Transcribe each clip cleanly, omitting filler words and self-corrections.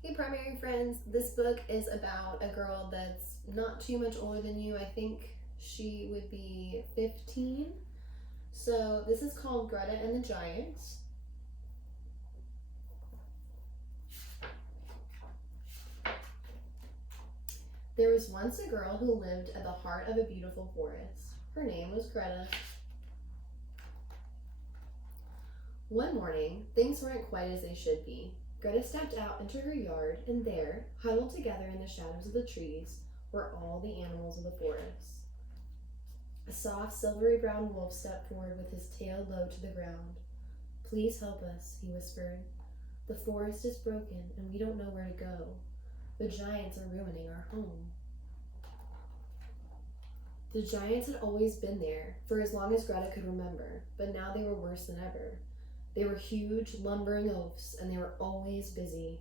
Hey, primary friends. This book is about a girl that's not too much older than you. I think she would be 15. So, this is called Greta and the Giants. There was once a girl who lived at the heart of a beautiful forest. Her name was Greta. One morning, things weren't quite as they should be. Greta stepped out into her yard, and there, huddled together in the shadows of the trees, were all the animals of the forest. A soft, silvery brown wolf stepped forward with his tail low to the ground. "Please help us," he whispered. "The forest is broken, and we don't know where to go. The giants are ruining our home." The giants had always been there, for as long as Greta could remember, but now they were worse than ever. They were huge, lumbering oafs, and they were always busy.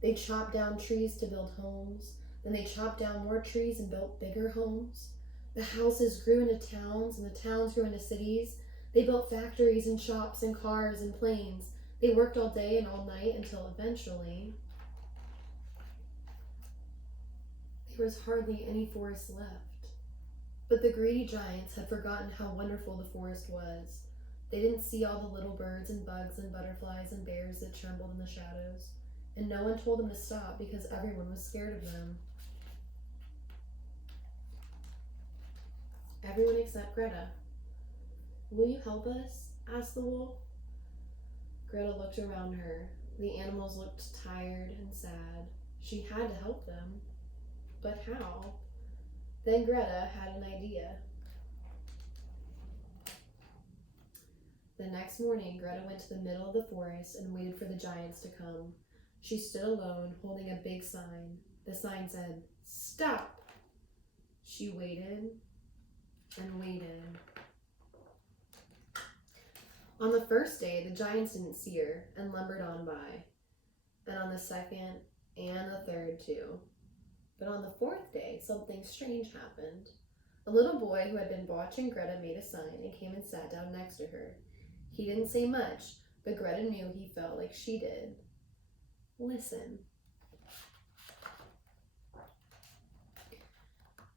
They chopped down trees to build homes, then they chopped down more trees and built bigger homes. The houses grew into towns, and the towns grew into cities. They built factories and shops and cars and planes. They worked all day and all night until eventually there was hardly any forest left. But the greedy giants had forgotten how wonderful the forest was. They didn't see all the little birds and bugs and butterflies and bears that trembled in the shadows, and no one told them to stop because everyone was scared of them. Everyone except Greta. "Will you help us?" asked the wolf. Greta looked around her. The animals looked tired and sad. She had to help them. But how? Then Greta had an idea. The next morning, Greta went to the middle of the forest and waited for the giants to come. She stood alone, holding a big sign. The sign said, "Stop!" She waited and waited. On the first day, the giants didn't see her and lumbered on by. And on the second and the third, too. But on the fourth day, something strange happened. A little boy who had been watching Greta made a sign and came and sat down next to her. He didn't say much, but Greta knew he felt like she did. "Listen."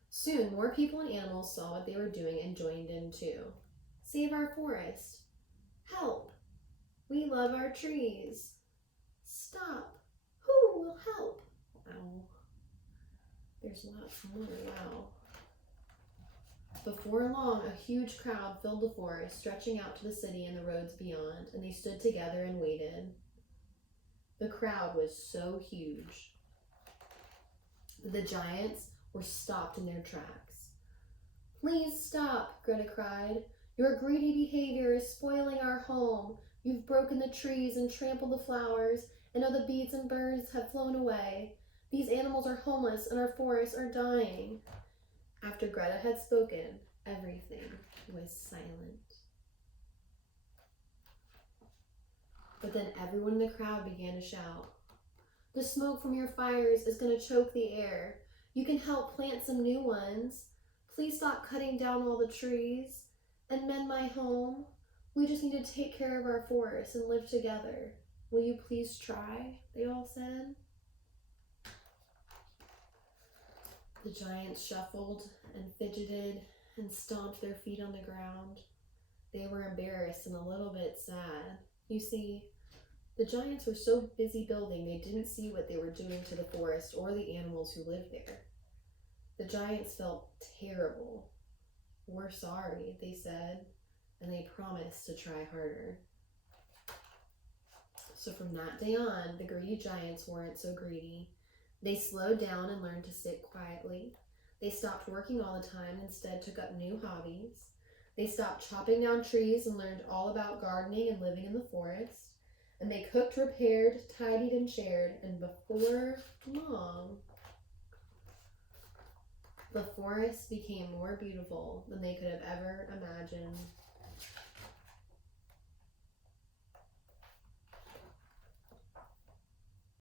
Soon, more people and animals saw what they were doing and joined in too. "Save our forest." "Help." "We love our trees." "Stop." "Who will help?" Ow. There's lots more. Wow. Before long, a huge crowd filled the forest, stretching out to the city and the roads beyond, and they stood together and waited. The crowd was so huge that the giants were stopped in their tracks. "Please stop," Greta cried. "Your greedy behavior is spoiling our home. You've broken the trees and trampled the flowers, and now the bees and birds have flown away. These animals are homeless, and our forests are dying." After Greta had spoken, everything was silent. But then everyone in the crowd began to shout, "The smoke from your fires is going to choke the air. You can help plant some new ones. Please stop cutting down all the trees and mend my home. We just need to take care of our forests and live together. Will you please try?" they all said. The giants shuffled and fidgeted and stomped their feet on the ground. They were embarrassed and a little bit sad. You see, the giants were so busy building they didn't see what they were doing to the forest or the animals who lived there. The giants felt terrible. "We're sorry," they said, and they promised to try harder. So from that day on, the greedy giants weren't so greedy. They slowed down and learned to sit quietly. They stopped working all the time and instead took up new hobbies. They stopped chopping down trees and learned all about gardening and living in the forest. And they cooked, repaired, tidied, and shared. And before long, the forest became more beautiful than they could have ever imagined.